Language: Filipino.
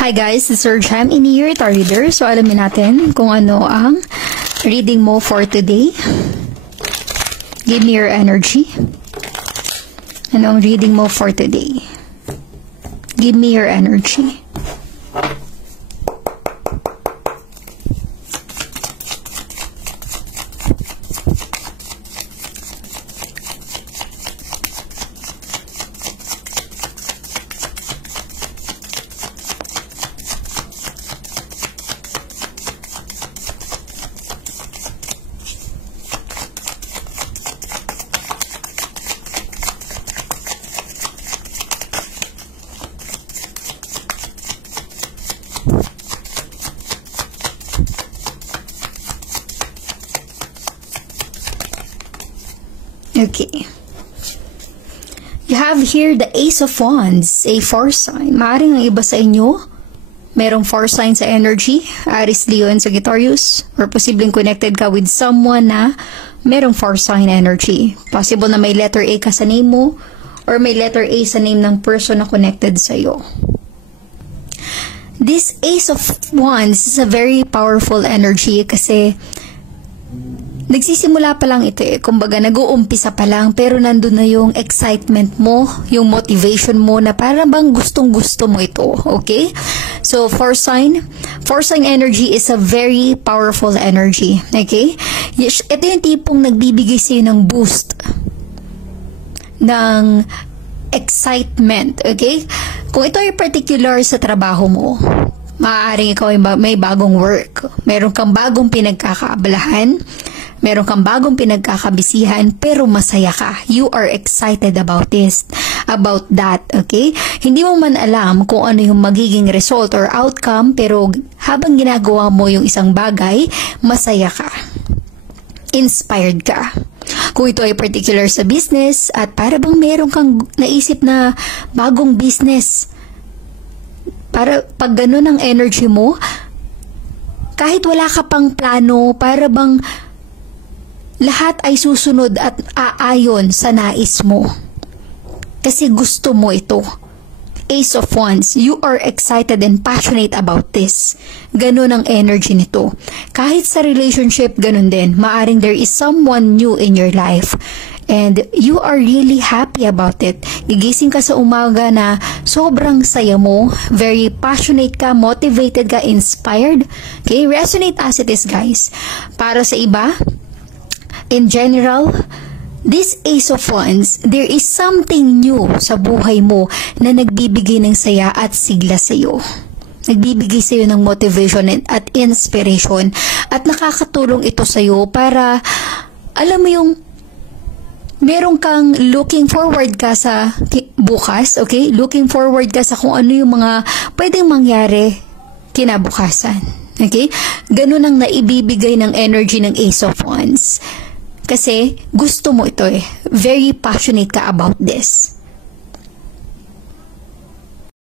Hi guys, this is Sir Jam in here, Tarot Reader. So alamin natin kung ano ang reading mo for today. Give me your energy. Ano ang reading mo for today? Give me your energy. Okay. You have here the Ace of Wands, a fire sign. Maaaring ang iba sa inyo, merong fire sign sa energy, Aries, Leo, and Sagittarius, or posibleng connected ka with someone na merong fire sign energy. Possible na may letter A ka sa name mo, or may letter A sa name ng person na connected sa'yo. This Ace of Wands is a very powerful energy kasi nagsisimula pa lang ito kumbaga nag-uumpisa pa lang, pero nandun na yung excitement mo, yung motivation mo na parang bang gustong-gusto mo ito, okay? So, fire sign energy is a very powerful energy, okay? Ito yung tipong nagbibigay sa'yo ng boost, ng excitement, okay? Kung ito ay particular sa trabaho mo, maaaring ikaw ay may bagong work, meron kang bagong pinagkakaabalahan, meron kang bagong pinagkakabisihan, pero masaya ka. You are excited about this, about that, okay? Hindi mo man alam kung ano yung magiging result or outcome, pero habang ginagawa mo yung isang bagay, masaya ka. Inspired ka. Kung ito ay particular sa business, at para bang meron kang naisip na bagong business, para pag ganun ang energy mo, kahit wala ka pang plano, para bang lahat ay susunod at aayon sa nais mo. Kasi gusto mo ito. Ace of Wands, you are excited and passionate about this. Ganun ang energy nito. Kahit sa relationship, ganun din. Maaring there is someone new in your life. And you are really happy about it. Gigising ka sa umaga na sobrang saya mo, very passionate ka, motivated ka, inspired. Okay, resonate as it is, guys. Para sa iba, in general, this Ace of Wands, there is something new sa buhay mo na nagbibigay ng saya at sigla sa iyo. Nagbibigay sa iyo ng motivation at inspiration, at nakakatulong ito sa iyo para, alam mo yung, meron kang looking forward ka sa bukas, okay? Looking forward ka sa kung ano yung mga pwedeng mangyari kinabukasan, okay? Ganun ang naibibigay ng energy ng Ace of Wands. Kasi gusto mo ito Very passionate ka about this.